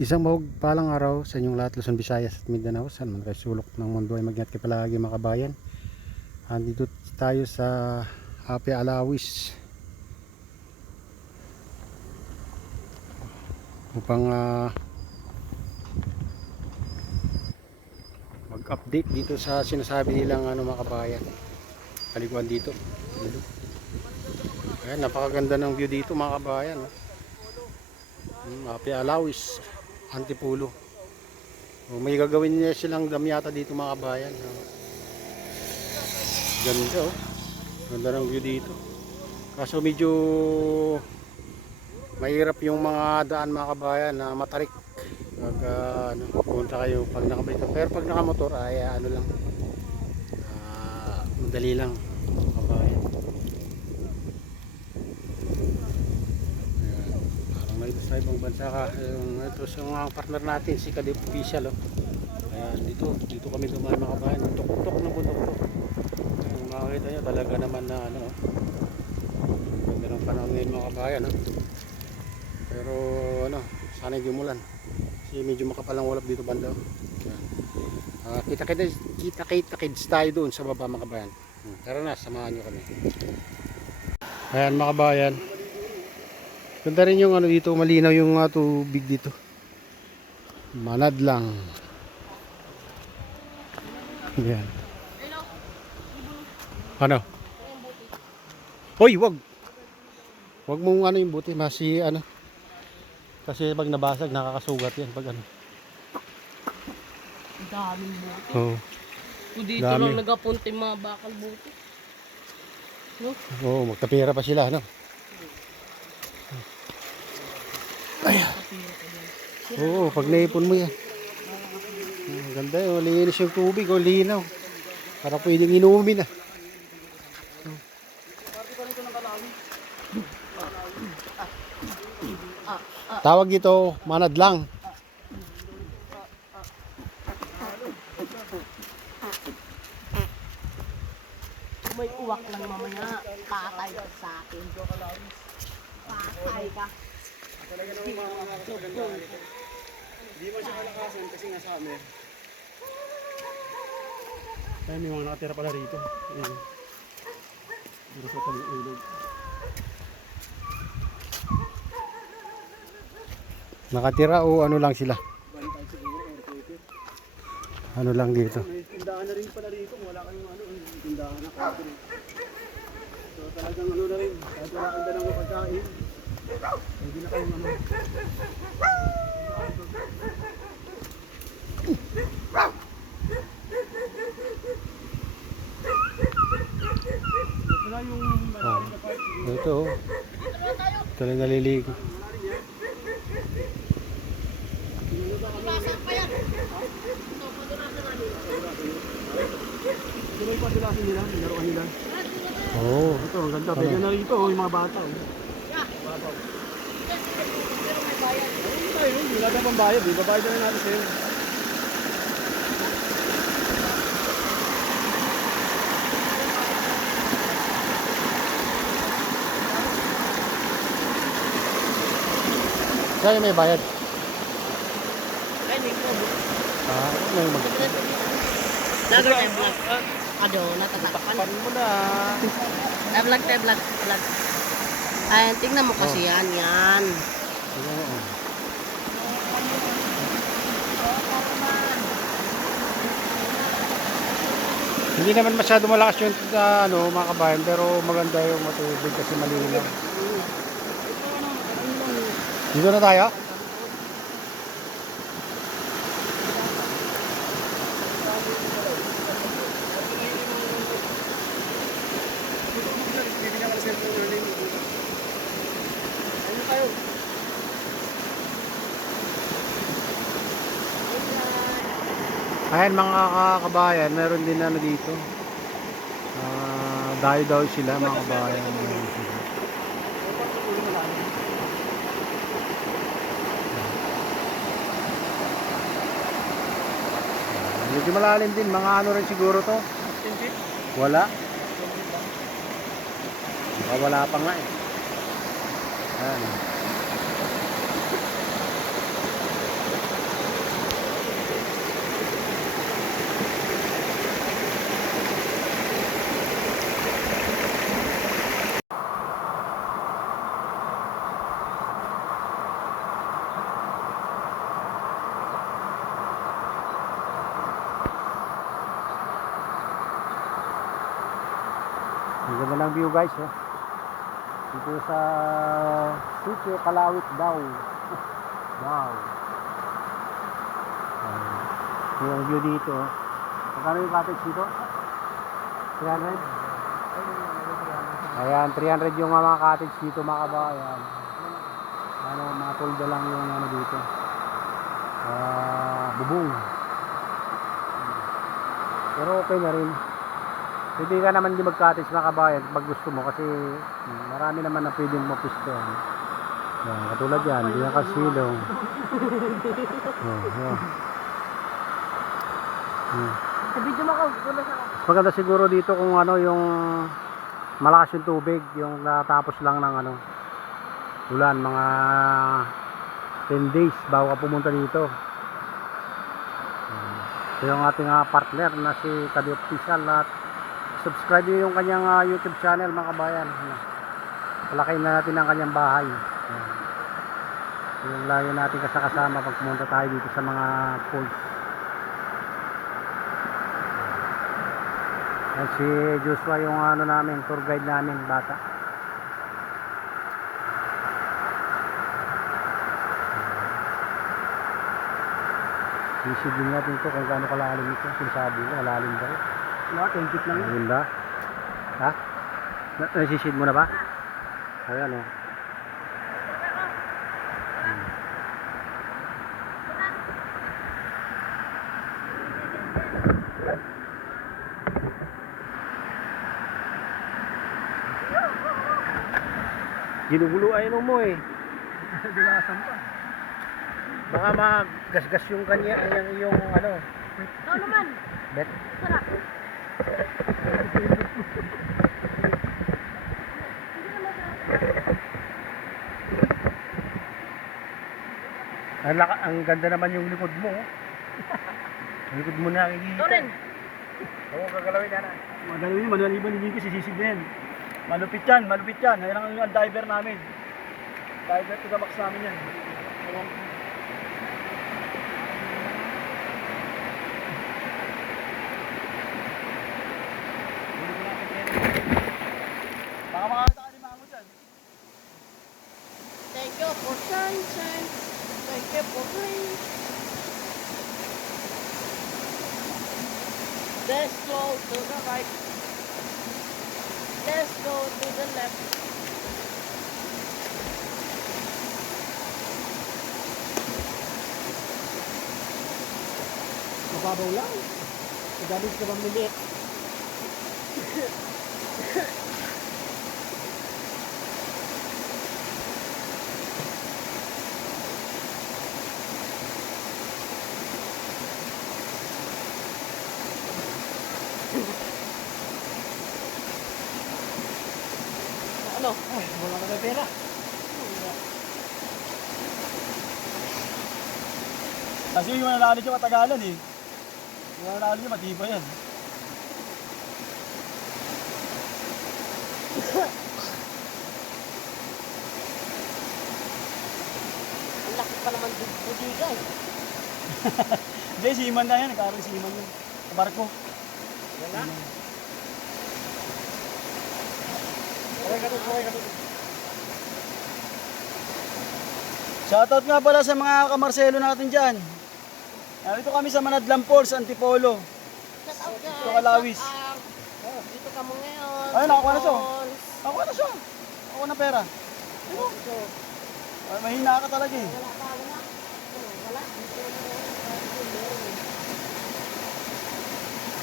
Isang palang araw sa inyong lahat, Luzon, Visayas at Mindanao. Saan man kayo sulok ng mundo ay mag-ingat kayo palagi mga kabayan. Andito tayo sa Happy Alawis upang mag-update dito sa sinasabi nilang mga kabayan. Paliguan dito. Ayan, napakaganda ng view dito mga kabayan. Happy Alawis Antipulo. May gagawin niya silang damyata dito mga kabayan. Ganda ganda ng view dito. Kaso medyo mahirap yung mga daan mga kabayan na matarik pag punta kayo pag nakabike. Pero pag nakamotor ay lang, madali lang mga kabayan. Ito sa ibang bansa ka, ito sa mga partner natin si Kadip Official. Ayan, dito kami dumaan mga kabayan, tuk-tuk ng bundok. Kung makikita nyo talaga naman na ganda ng panahon ngayon mga kabayan. Pero sana hindi umulan kasi medyo makapal ang ulap dito banda. Kita kids tayo doon sa baba mga kabayan. Tara na, samahan nyo kami. Ayan mga kabayan, ganda rin yung dito, malinaw yung tubig dito. Manad lang. Yan. Ano? Hoy, wag. Wag mong yung buti, masi kasi pag nabasag nakakasugat yan pag daming buti. Oo. Dito lang nagapunti mga bakal buti. No? Oo, magkapira pa sila, Ay. Oo, pag naipon mo yan. Ang ganda yun, linis yung tubig, linaw. Para pwedeng inumin . Tawag dito, manad lang. May uwak lang mamaya, patay ka sa akin. Patay ka. Talaga naman mga ganda. Hindi mo siya kalakasan kasi nasa amin. Ay, may mga nakatira pala rito. Ayan. Dito sa taling ilog. Nakatira o lang sila? Bantay siguro, ano lang dito. May tindahan na rin pala rito. Wala kayong tindahan na kayo. So talagang na rin. Kahit wala kang dalang pagkain. Hindi na kayong ito ito lang naliligo. Ito yung padulasan nila, nilaruan nila. Oo, ito ang ganda. Pwede na rito yung mga bata. Bata. Wala tayong pambayad, babayad na natin sa'yo. Sa'yo may bayad? Ay, hindi ko. May Lagar tayo vlog. Natatakpan mo na. Vlog. Ayan, tingnan mo kasi yan. Hindi naman masyado malakas yung mga kabayan, pero maganda yung matubig kasi malinaw. Dito na tayo? Ayan mga kabayan, meron din dito. Dayo sila mga kabayan. Medyo malalim din, mga rin siguro to. Wala. Wala pa nga eh. Ayan. Gandang view guys, oh. Dito sa Sitio Kalawit daw. Wow. Yung view dito, oh. Magkano yung cottage dito? 300? Ayan, 300 yung mga cottage dito mga kabayan. Ano, mga tolda lang yung ano dito. Bubong. Pero okay na rin. Pwede ka naman di mag-cottage mga kabayan pag gusto mo kasi marami naman na pwedeng mapistohan. Yan, katulad yan, di yan kasilong. Sa video mo ko, gulas ako. Maganda siguro dito kung ano yung malakas yung tubig, yung natapos lang ng ano ulan, mga 10 days bago ka pumunta dito. Ito yung ating partner na si Kadi Official at subscribe nyo yung kanyang YouTube channel mga kabayan. Palakayin na natin ang kanyang bahay. Yung lagi natin kasama pag pumunta tayo dito sa mga falls. At si Joshua yung ano namin, tour guide namin, bata. Isigin natin ito kung gaano kalalim ito. Sinasabi ko, malalim daw. Wala, 10 feet lang yun. Malalim ba? Ha? Nasisid mo na ba? Ayan o. Ginugulo ay mo eh. Bilasan pa. Baka magasgas yung kanya, yung ano. Ikaw naman. Bet. Sarap. Ang ganda naman yung likod mo. Ang likod mo na nakikita. Ikaw rin. Oo, gagalawin na. Magalawin yun, manaliban din ko sisisid na yan. Malupit yan, malupit yan. Ayan ang diver namin. Diver to the max namin yan. Baka makakita ka ni Mango dyan. Thank you for sunshine. Thank you for rain. Let's go to the right. Let's go to the left. Mababaw lang. Madamig ka bang maliit. Ano? Ay, wala na may pera. Kasi yung nanalo siya matagalan eh. Yung nanalo siya matibay yan. Ang laki pa naman budiga eh. Hindi, siman na yan. Nagkaroon siman yun. Sa barko. Wala? Okay ka to. Shoutout nga pala sa mga kamarcelo natin dyan. Narito kami sa Manadlang Falls, Antipolo. Shout out guys. Dito Kalawis. Shout out. Dito ka mo ngayon. Ay, nakakuha na siya. Falls. Ako na siya. Ako na pera. Ano? Ay, mahina ka talaga eh. Wala pa, wala. Ano, wala. Dito na meron.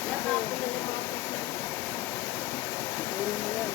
Yakapin na yung mga picture. Puro mo yan.